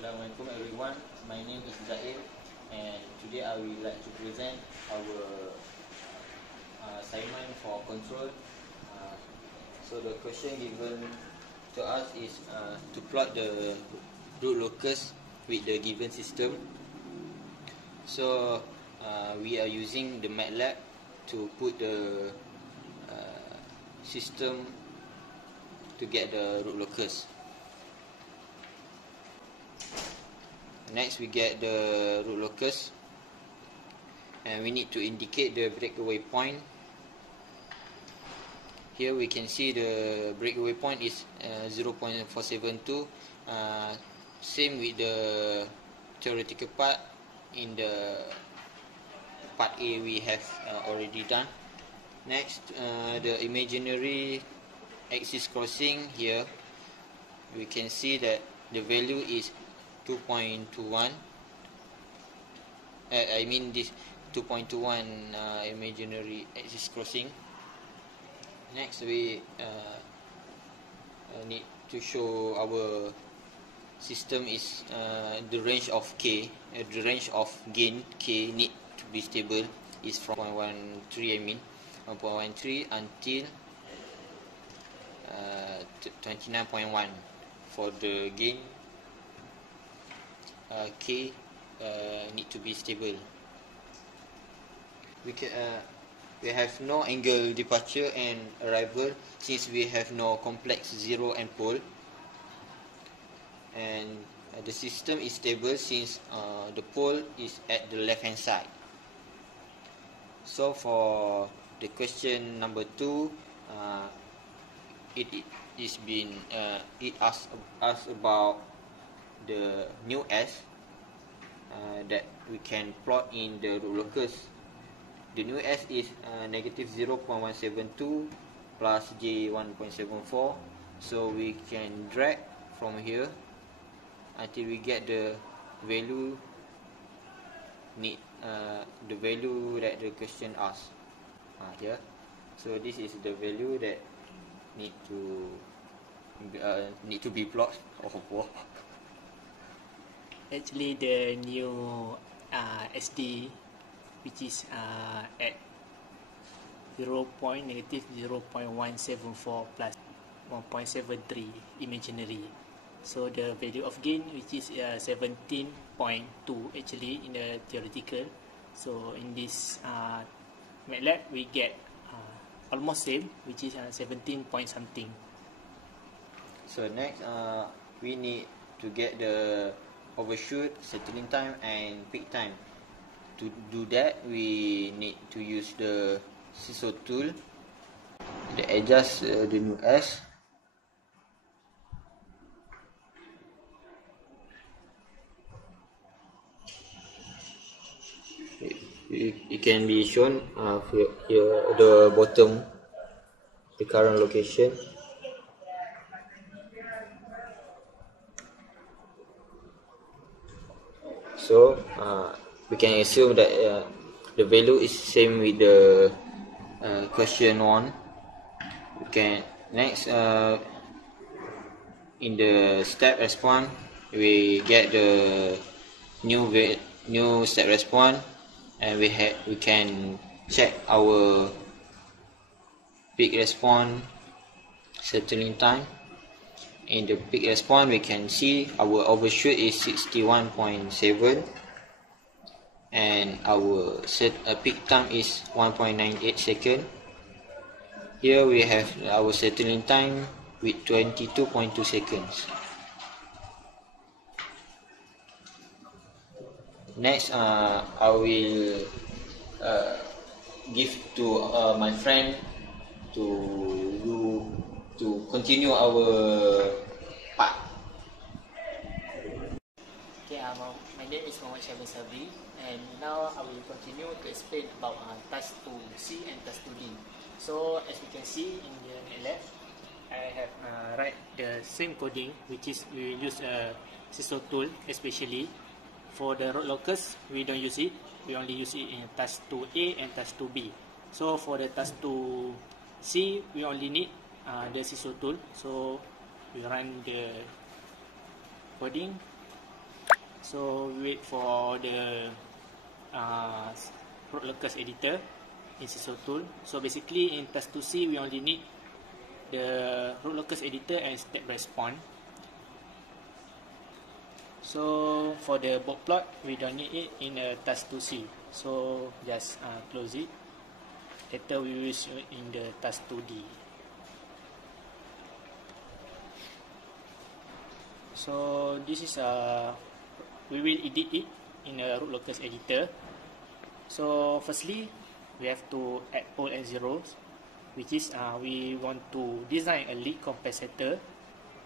Assalamualaikum everyone, my name is Zaim and today I would like to present our assignment for control. So the question given to us is to plot the root locus with the given system. So we are using the MATLAB to put the system to get the root locus. Next, we get the root locus, and we need to indicate the breakaway point. Here we can see the breakaway point is 0.472. Same with the theoretical part. In the part A we have already done. Next, the imaginary axis crossing. Here we can see that the value is 2.21. I mean this 2.21 imaginary axis crossing. Next, we need to show our system is the range of K, the range of gain K need to be stable is from 1.13. I mean 1.13 until 29.1 for the gain. K need to be stable. We have no angle departure and arrival since we have no complex zero and pole, and the system is stable since the pole is at the left hand side. So for the question number 2, it asks us about the new S that we can plot in the root locus. The new S is negative 0.172 plus J 1.74. So we can drag from here until we get the value the value that the question asks here. So this is the value that need to be plotted. Actually, the new SD, which is at negative 0.174 plus 1.73 imaginary. So the value of gain, which is 17.2 actually in the theoretical. So in this MATLAB, we get almost same, which is 17 point something. So next, we need to get the overshoot, settling time and peak time. To do that, we need to use the scissor tool to adjust the new S. It can be shown here at the bottom, the current location. So we can assume that the value is same with the question 1. We can next in the step response we get the new step response, and we can check our peak response, settling time. In the peak response, we can see our overshoot is 61.7 and our peak time is 1.98 seconds. Here we have our settling time with 22.2 seconds. Next, I will give to my friend to continue our part. Okay, my name is Mohamad Sabri, and now I will continue to explain about task 2C and task 2D. So as you can see in the MATLAB, I have write the same coding, which is we will use a scissor tool. Especially for the root locus, we don't use it. We only use it in task 2A and task 2B. So for the task 2C, we only need the scissor tool. So we run the coding So we wait for the root locus editor in Sysol tool. So basically in task 2C we only need the root locus editor and step response. So for the box plot we don't need it in task 2C. So just close it. Later we will use it in the task 2D. So this is we will edit it in a root locus editor. So firstly we have to add pole and zeros, which is we want to design a lead compensator.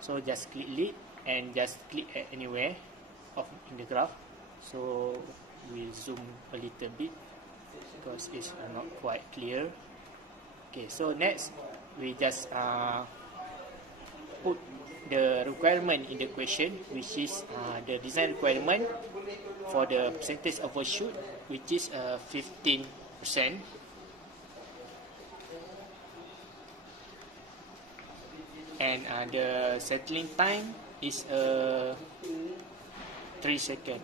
So just click lead and just click at anywhere in the graph. So we'll zoom a little bit because it's not quite clear. Okay, so next we just put the requirement in the question, which is the design requirement for the percentage overshoot, which is 15%. And the settling time is 3 seconds.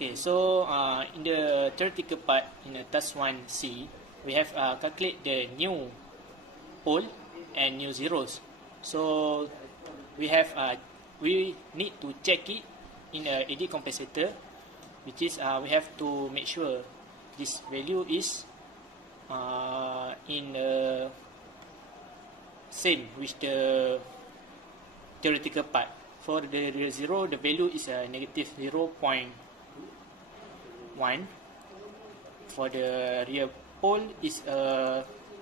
Okay, so in the theoretical part, in the task 1C, we have calculate the new pole and new zeros. So we have we need to check it in a edit compensator, which is we have to make sure this value is in same with the theoretical part. For the real zero, the value is negative 0.1. For the real pole is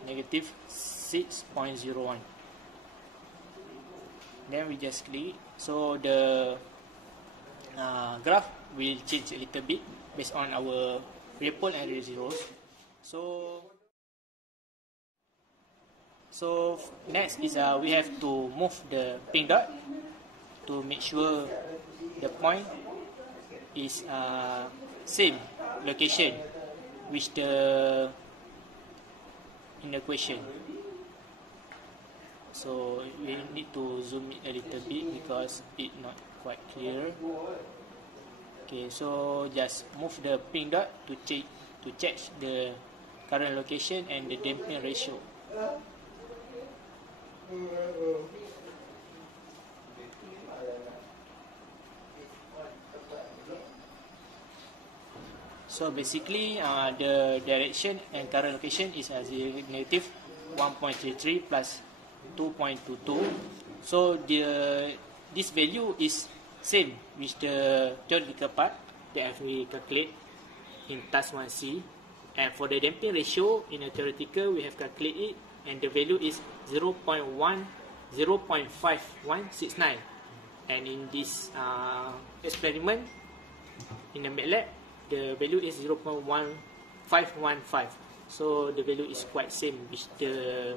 negative 6.01. Then we just click. So the graph will change a little bit based on our real pole and real zeros. So next is we have to move the pink dot to make sure the point is same location with the in the question. So we need to zoom it a little bit because it's not quite clear. Okay, so just move the pink dot to change the current location and the damping ratio. So basically the direction and current location is negative 1.33 plus 2.22. So this value is same with the theoretical part that we calculate in task 1C. And for the damping ratio in the theoretical, we have calculated it, and the value is 0.5169. And in this experiment in the MATLAB, the value is 0.1515. So the value is quite same with the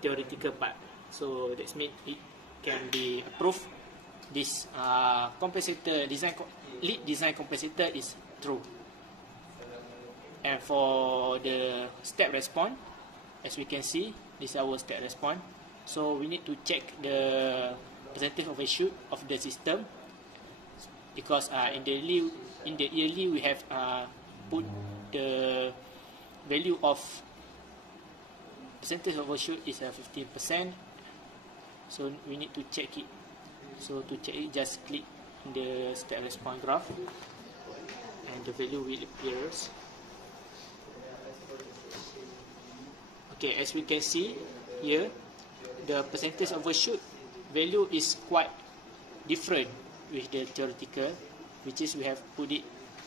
theoretical part. So that means it can be approved. This compensator lead design compensator is true. And for the step response, as we can see, this is our step response. So we need to check the percentage overshoot of the system, because in the yearly we have put the value of percentage overshoot is 15%. So we need to check it. So to check it, just click in the step response graph and the value will appear. Okay, as we can see here, the percentage overshoot value is quite different with the theoretical, which is we have put it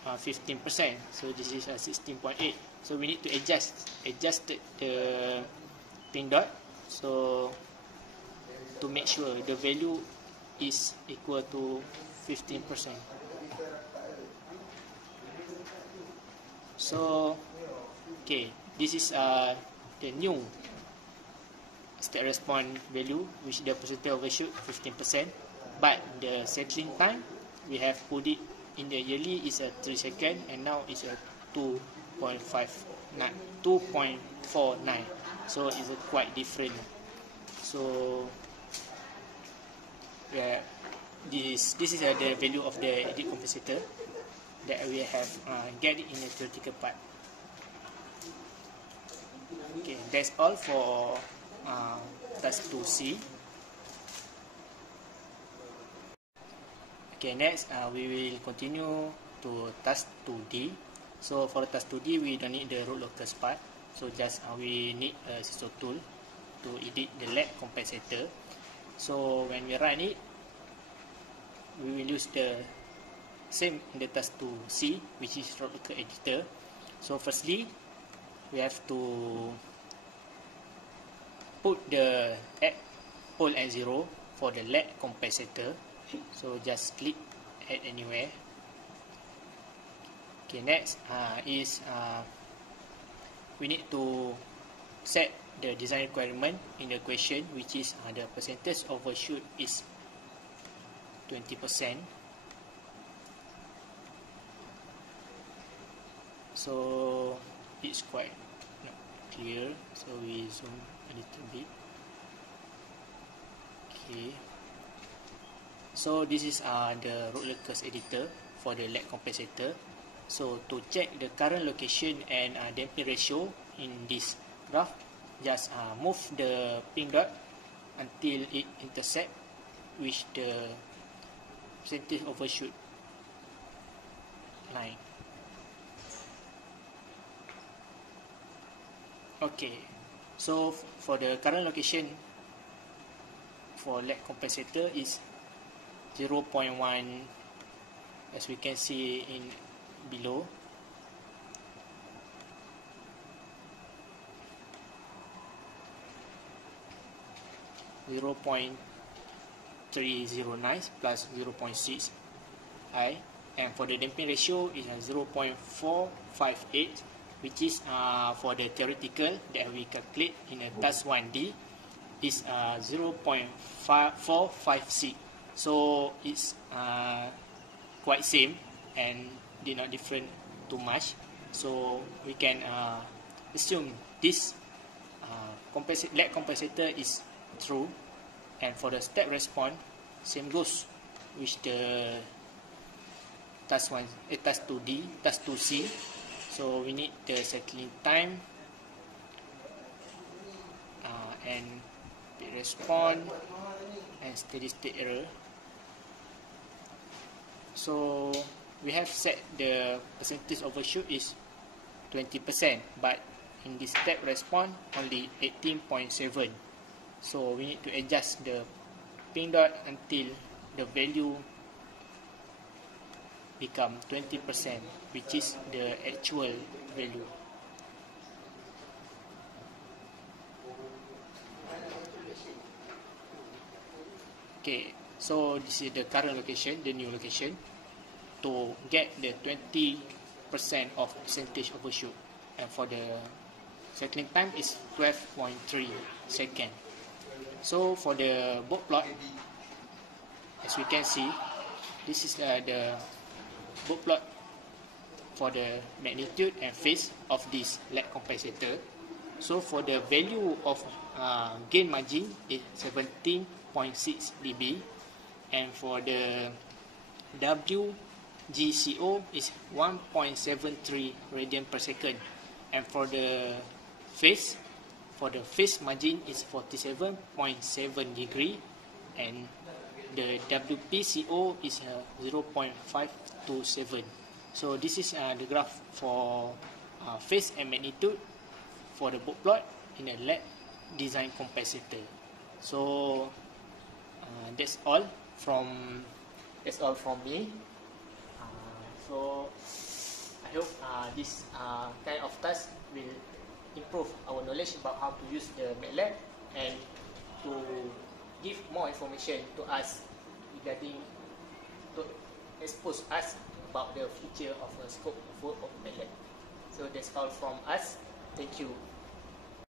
15%. So this is 16.8. So we need to adjust the pink dot, so to make sure the value is equal to 15%. So okay, this is the new step response value, which the percentage overshoot 15%, but the settling time we have put it in the yearly is 3 seconds, and now it's 2.59. 2.49. So it's quite different. So yeah, this is the value of the edit compensator that we have get it in the theoretical part. Okay, that's all for task 2C. Okay, next we will continue to task 2D. So for task 2D, we don't need the root locus part. So just we need a SISO tool to edit the lag compensator. So when we run it, we will use the same in the task 2C, which is root locus editor. So firstly, we have to put the add pole at 0 for the lag compensator. So just click add anywhere. Okay, next is we need to set the design requirement in the question, which is the percentage overshoot is 20%. So it's quite not clear, so we zoom a little bit. Okay, so this is the root locus editor for the lag compensator. So to check the current location and damping ratio in this graph, just move the pink dot until it intersect with the percentage overshoot line. Okay, so for the current location for lag compensator is 0.1, as we can see in below. .309 plus 0.6 I, and for the damping ratio is 0.458, which is for the theoretical that we calculate in a task 1D is 0.456. So it's quite same and did not different too much. So we can assume this lag compensator is true. And for the step response, same goes with the task 2D, task 2C. So we need the cycling time and peak response and steady state error. So we have set the percentage overshoot is 20%, but in this step response only 18.7. So we need to adjust the pink dot until the value become 20%, which is the actual value. Okay, so this is the current location, the new location, to get the 20% of percentage overshoot. And for the cycling time is 12.3 seconds. So for the boat plot, as we can see, this is the boat plot for the magnitude and phase of this lag compensator. So for the value of gain margin is 17.6 dB, and for the WGCO is 1.73 radian per second, and for the phase margin is 47.7 degree, and the WPCO is 0.527. So this is the graph for phase and magnitude for the boat plot in a lag design compensator. So that's all from me. So I hope this kind of task will improve our knowledge about how to use the MATLAB and to give more information to us regarding, to expose us about the future of the scope of work of MATLAB. So that's all from us. Thank you.